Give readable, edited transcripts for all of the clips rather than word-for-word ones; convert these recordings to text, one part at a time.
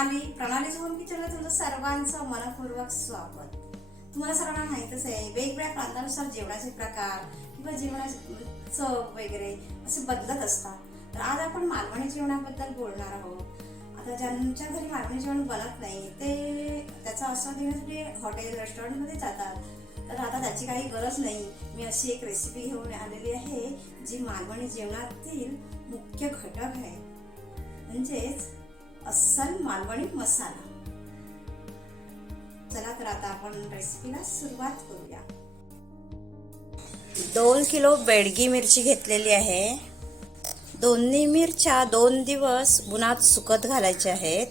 प्रणालीच home किचनला तुमचं सर्वांचं मनपूर्वक स्वागत. तुम्हाला सर्वांना माहितच आहे, वेगवेगळ्या प्रांतानुसार जेवणाचे प्रकार किंवा जेवणाची चव वगैरे असे बदलत असतात. तर आज आपण मालवणी जेवणाबद्दल बोलणार आहोत. आता ज्यांच्या घरी मालवणी जेवण बनत नाही ते त्याचा असा दिवस ते हॉटेल रेस्टॉरंटमध्ये जातात. तर आता त्याची काही गरज नाही. मी अशी एक रेसिपी घेऊन आलेली आहे जी मालवणी जेवणातील मुख्य घटक आहे, म्हणजेच अस्सल मालवणी मसाला. चला तर आता आपण रेसिपीला सुरुवात करूया. 2 किलो बेडगी मिरची घेतलेली आहे. दोन्ही मिरच्या 2 दिवस उन्हात सुकत घालायच्या आहेत.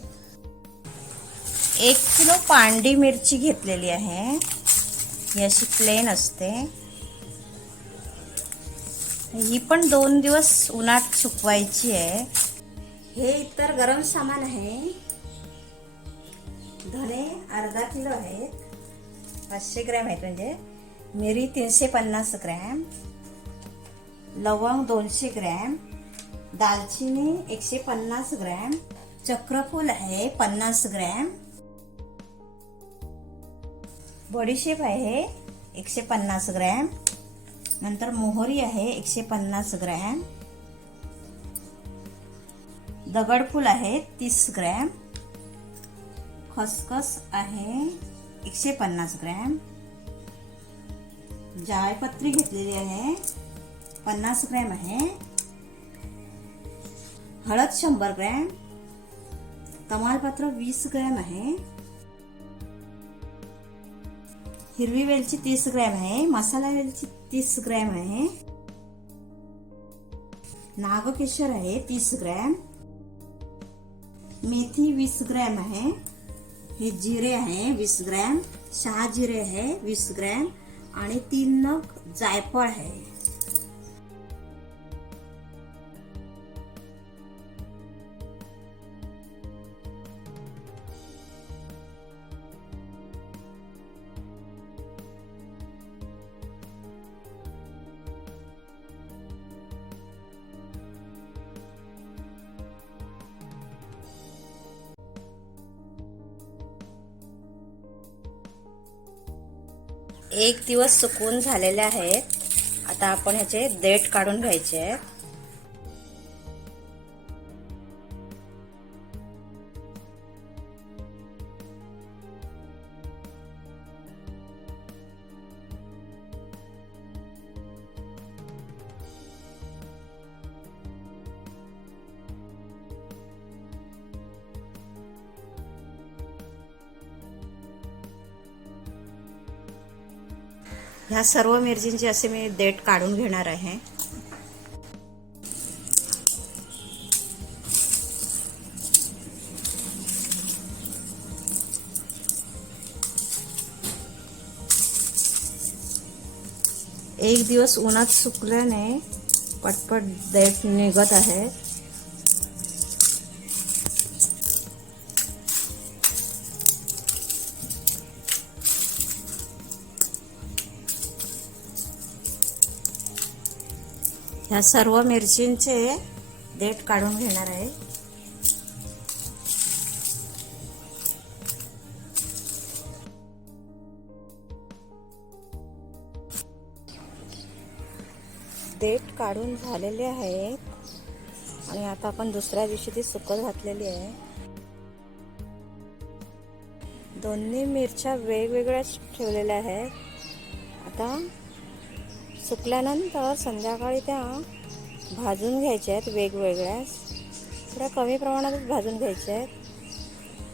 1 किलो पांढरी मिरची घेतलेली आहे. ही अशी प्लेन असते. ही पण 2 दिवस उन्हात सुकवायची आहे. हे इतर गरम सामान आहे. धने अर्धा किलो आहेत, 500 ग्रॅम आहेत, म्हणजे मिरी 350 ग्रॅम, लवंग 200 ग्रॅम, दालचिनी 150 ग्रॅम, चक्रफूल आहे 50 ग्रॅम, बडीशेप आहे 150 ग्रॅम, नंतर मोहरी आहे 150 ग्रॅम, दगडफूल आहे 30 ग्रॅम, खसखस आहे 150 ग्रॅम, जायपत्री घेतलेली आहे 50 ग्रॅम आहे, हळद 100 ग्रॅम, तमालपत्र 20 ग्रॅम आहे, हिरवी वेलची 30 ग्रॅम आहे, मसाला वेलची 30 ग्रॅम आहे, नागकेशर आहे 30 ग्रॅम, मेथी 20 ग्रॅम आहे, हे जिरे आहे 20 ग्रॅम, शहाजिरे आहे 20 ग्रॅम आणि 3 नग जायफळ आहे. एक दिवस सुकून झालेले आहेत. आता आपण ह्याचे देठ काढून घ्यायचे आहेत. ह्या सर्व मिरचींचे असे मी देठ काढून घेणार आहे. एक दिवस उन्हात सुकल्याने पटपट देठ निघत आहे. ह्या सर्व मिरचींचे देठ काढून घेणार आहे. देठ काढून झालेले आहेत आणि आता आपण दुसऱ्या दिवशी ती सुकत घातलेली आहे. दोन्ही मिरच्या वेगवेगळ्याच ठेवलेल्या आहेत. आता सुकल्यानंतर संध्याकाळी त्या भाजून घ्यायच्या आहेत. वेगवेगळ्या थोड्या कमी प्रमाणातच भाजून घ्यायच्या आहेत.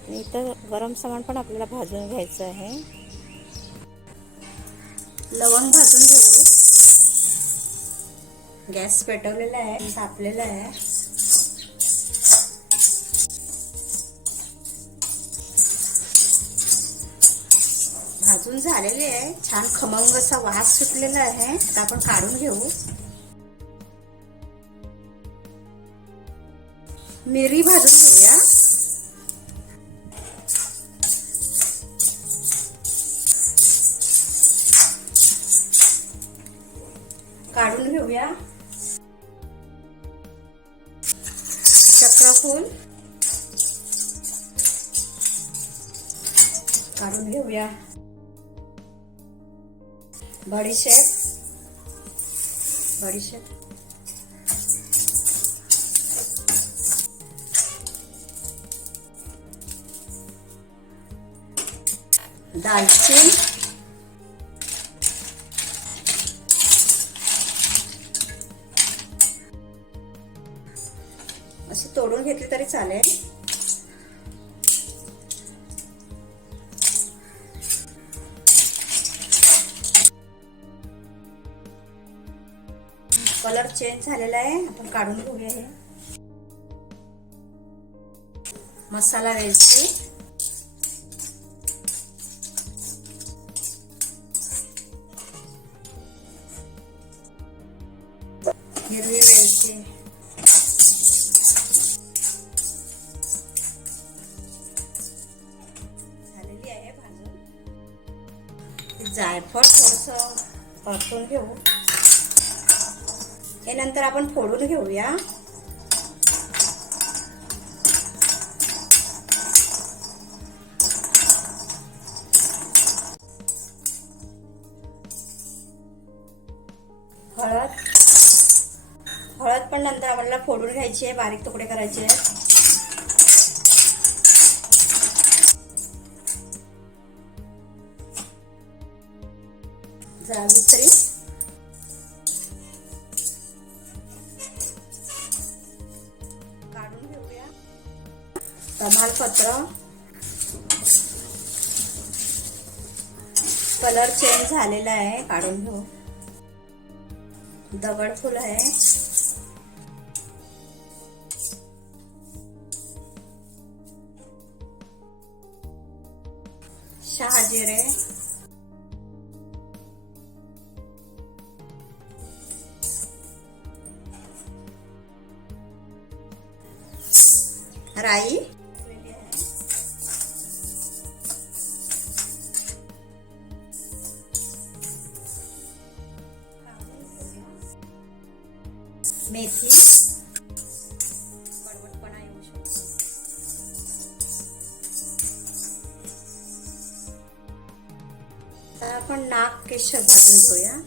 आणि इथं गरम सामान पण आपल्याला भाजून घ्यायचं आहे. लवंग भाजून घेऊ. गॅस पेटवलेला आहे, तापलेला आहे. भाजून झालेले आहे. छान खमंग असा वास सुटलेला आहे. आता आपण काढून घेऊ. मिरी भाजून घेऊया. काढून घेऊया. चक्रफूल, काढून घेऊया. बडीशेप, बडीशेप, दालचीन, अशी तोडून घेतली तरी चालेल. कलर चेंज झालेला आहे, आपण काढून घेऊया. हे मसाला वेलची, हिरवी वेलची, झालेली आहे भाजून. जायफळ थोडस परतून घेऊ. हे नंतर आपण फोडून घेऊया. हळद, हळद पण नंतर आपल्याला फोडून घ्यायची आहे, बारीक तुकडे करायचे आहेत. जावित्री, काढून घेऊया. तमालपत्र, कलर चेंज झालेला आहे, काढून घेऊ. दगडफूल आहे, शहाजिरे, राई, मेथी, कडवटपणा येऊ शकतो. तर आपण नाक केशर भाजून घेऊया.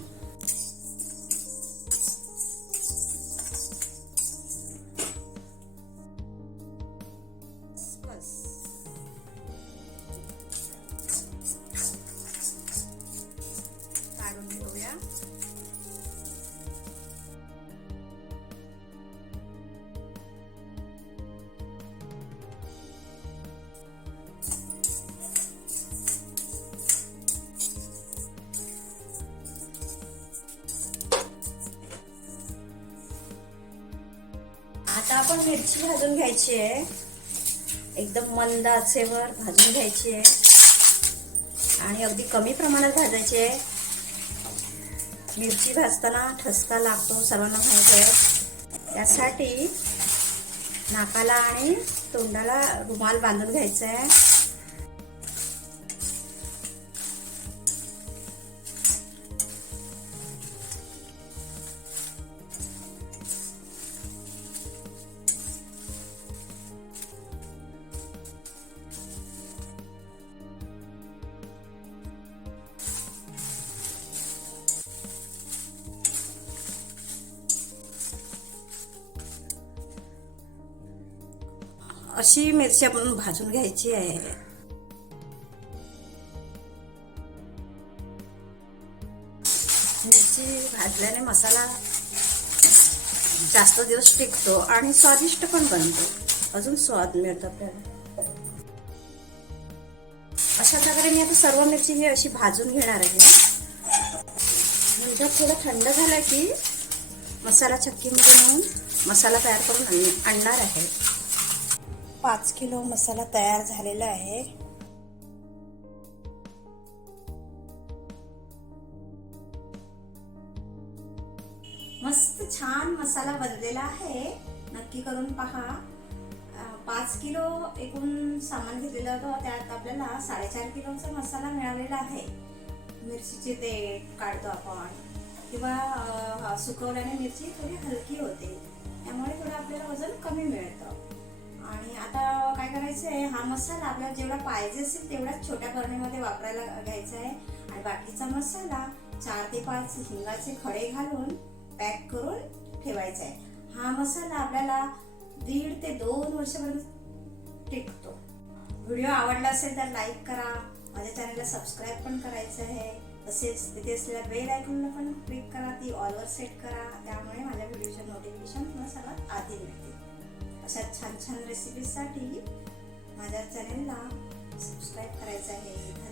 काढून घेऊया. आता आपण मिरची भाजून घ्यायची आहे, एकदम मंद आचेवर भाजून घ्यायची आहे आणि अगदी कमी प्रमाणात भाजायची आहे. मिरची भाजताना ठसका लागतो, सर्वांना माहित आहे. त्यासाठी नाकाला आणि तोंडाला रुमाल बांधून घ्यायचा आहे. अशी मिरची आपण भाजून घ्यायची आहे. मिरची भाजल्याने मसाला जास्त दिवस टिकतो आणि स्वादिष्ट पण बनतो, अजून स्वाद मिळतो आपल्याला. अशा प्रकारे मी आता सर्व मिरची ही अशी भाजून घेणार आहे. नंतर थोडं थंड झालं की मसाला चक्कीमध्ये नेऊन मसाला तयार करून आणणार आहे. 5 किलो मसाला तयार झालेला आहे. मस्त छान मसाला बनलेला आहे, नक्की करून पहा. 5 किलो एकूण सामान घेतलेलं होतं, त्यात आपल्याला 4.5 किलोचा मसाला मिळालेला आहे. मिरचीचे देठ काढतो आपण, किंवा सुकवल्याने मिरची थोडी हलकी होते, त्यामुळे थोडं आपल्याला वजन कमी मिळतं. आणि आता काय करायचं आहे, हा मसाला आपल्याला जेवढा पाहिजे असेल तेवढाच छोट्या बरणीमध्ये वापरायला घ्यायचा आहे आणि बाकीचा मसाला 4 ते 5 हिंगाचे खडे घालून पॅक करून ठेवायचा आहे. हा मसाला आपल्याला 1.5 ते 2 वर्षापर्यंत टिकतो. व्हिडिओ आवडला असेल तर लाईक करा, माझ्या चॅनलला सबस्क्राईब पण करायचं आहे. तसेच तिथे असलेल्या बेल आयकॉनला पण क्लिक करा, ती ऑलवर सेट करा. त्यामुळे माझ्या व्हिडिओचे नोटिफिकेशन तुम्हाला सर्वात आधी मिळतील. अशा छान छान रेसिपीजसाठी माझ्या चॅनलला सबस्क्राईब करायचं आहे.